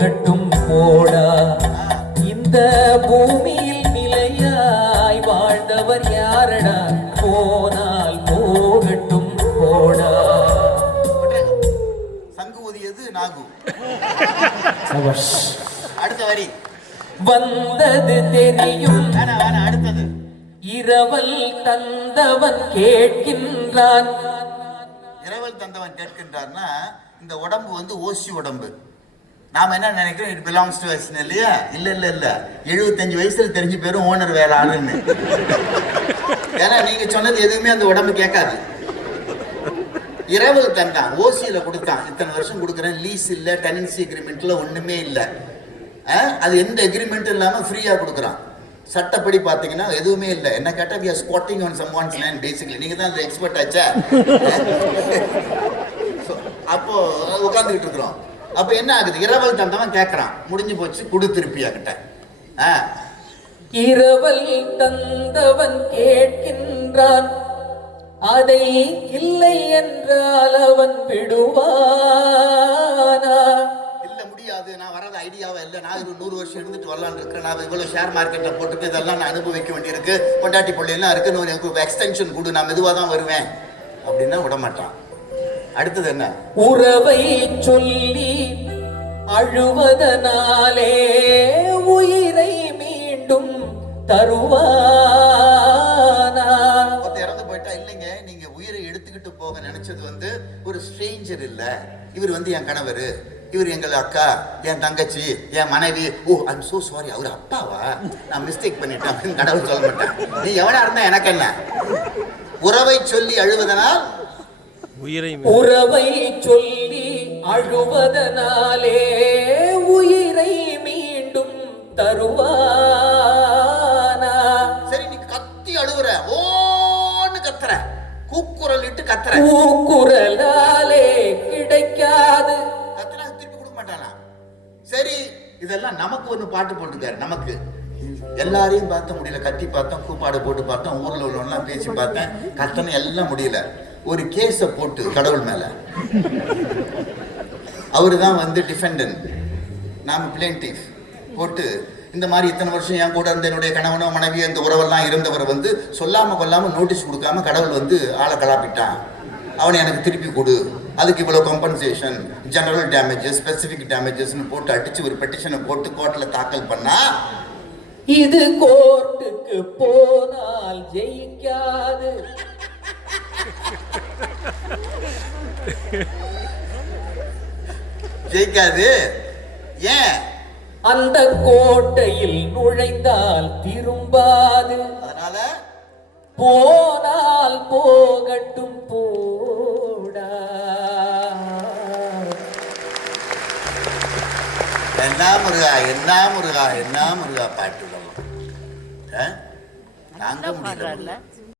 கட்டும் போடா இந்த பூமியில் நிலையாய் வாழ்ந்தவர் யாரடா போனால் போகட்டும் போடா. சங்கு ஊதியது நாகு. அடுத்த வரி வந்தது தெரியும் அடுத்தது இரவல் தந்தவன் கேட்கின்றான். இரவல் தந்தவன் கேட்கின்றார்னா இந்த உடம்பு வந்து ஓசி உடம்பு. நாம என்ன நினைக்கிறோம், இட் பிலாங்ஸ் டு அஸ் இல்லையா? இல்ல இல்ல இல்ல, 75 வயசுல தெரிஞ்சு பேரும் ஓனர் வேலை ஆளுன்னு. ஏன்னா நீங்க சொன்னது எதுவுமே அந்த உடம்பு கேட்காது. இரவல் தந்தான், ஓசியில கொடுத்தான், இத்தனை வருஷம் கொடுக்குறேன், லீஸ் இல்ல, டெனன்சி அக்ரிமெண்ட்ல ஒண்ணுமே இல்ல, அது எந்த அக்ரிமெண்ட்டும் இல்லாம ஃப்ரீயா கொடுக்குறான். சட்டப்படி பாத்தீங்கன்னா எதுவுமே இல்லை. என்ன கேட்டா we are squatting on someone's land basically. நீங்க தான் அந்த எக்ஸ்பர்ட் ஆச்சா. அப்போ உட்கார்ந்துகிட்டு இருக்கிறோம். அப்ப என்ன ஆகுது, இரவல் தந்தவன் கேட்கறான், முடிஞ்சு போச்சு, குடு திருப்பியா கிட்ட. இரவல் தந்தவன் கேட்கின்றான், அதை இல்லை என்றால் அவன் விடுவானா? இல்ல முடியாது, நான் வரது ஐடியாவே இல்லை, நான் 100 வருஷம் இருந்துட்டு வரலான்னு இருக்கிறேன், நான் இவ்வளவு ஷேர் மார்க்கெட்டை போட்டுட்டு இதெல்லாம் நான் அனுபவிக்க வேண்டியிருக்கு, பொண்டாட்டி பிள்ளைலாம் இருக்கு, எனக்கு எக்ஸ்டென்ஷன் கொடு, நான் மெதுவாக தான் வருவேன் அப்படின்னா விடமாட்டான். அடுத்தது என்ன, உறவை சொல்லி அழுவதனாலே உயிரை மீண்டும் தருவானா? இறந்து போயிட்டா, இல்லைங்க நீங்க உயிரை எடுத்துக்கிட்டு போக நினைச்சது வந்து ஒரு ஸ்ட்ரேஞ்சர் இல்ல, இவர் வந்து என் கணவர், இவர் எங்கள் அக்கா, என் தங்கச்சி, என் மனைவி. ஓ ஐம் சோ சாரி, அவர் அப்பாவா, நான் மிஸ்டேக் பண்ணிட்டேன் அப்படின்னு கடவுள் சொல்ல மாட்டேன். நீ எவனா இருந்தா எனக்கு என்ன. உறவை சொல்லி அழுவதனால், உறவை சொல்லி அழுவதனாலே உயிரை மீண்டும் தருவானா? சரி நீ கத்தி அழுவுற, ஓன்னு கத்துற, கூக்குரல் இட்டு கத்துற, கூக்குரலாலே கிடைக்காது, கத்துனா திருப்பி கொடுக்க மாட்டானா? சரி இதெல்லாம் நமக்கு ஒண்ணு பாட்டு போட்டுக்காரு. நமக்கு எல்லாரையும் பார்த்த முடியல, கத்தி பார்த்தோம், கூப்பாடு போட்டு பார்த்தோம், ஊர்ல உள்ளவெல்லாம் பேசி பார்த்தேன், கத்தனை எல்லாம் முடியல. ஒரு கேஸ போட்டு கடவுள் மேல, அவரு தான் வந்து டிஃபெண்டன்ட், நாம பிளேன்டிஃப் போட்டு, இந்த மாதிரி இத்தனை வருஷம் என் கூட இருந்த என்னுடைய கணவனோ மனைவியோ இந்த உறவெல்லாம் இருந்தவரை வந்து சொல்லாம கொல்லாம நோட்டீஸ் கொடுக்காம கடவுள் வந்து ஆளை கலாப்பிட்டான், அவனை எனக்கு திருப்பி கொடு, அதுக்கு இவ்வளவு காம்பன்சேஷன், ஜெனரல் டேமேஜஸ், ஸ்பெசிபிக் டேமேஜஸ்னு போட்டு அடிச்சு ஒரு பெட்டிஷனை போட்டு கோர்ட்ல தாக்கல் பண்ணா, இது கோர்ட்டுக்கு போனால் ஜெயிக்காது, ஜெயிக்காது. ஏன்? அந்த கோட்டையில் நுழைந்தால் திரும்பாது, அதனால போனால் போகட்டும் போடா. என்ன முருகா, என்ன முருகா, என்ன முருகா பாட்டு தாங்க முடியல.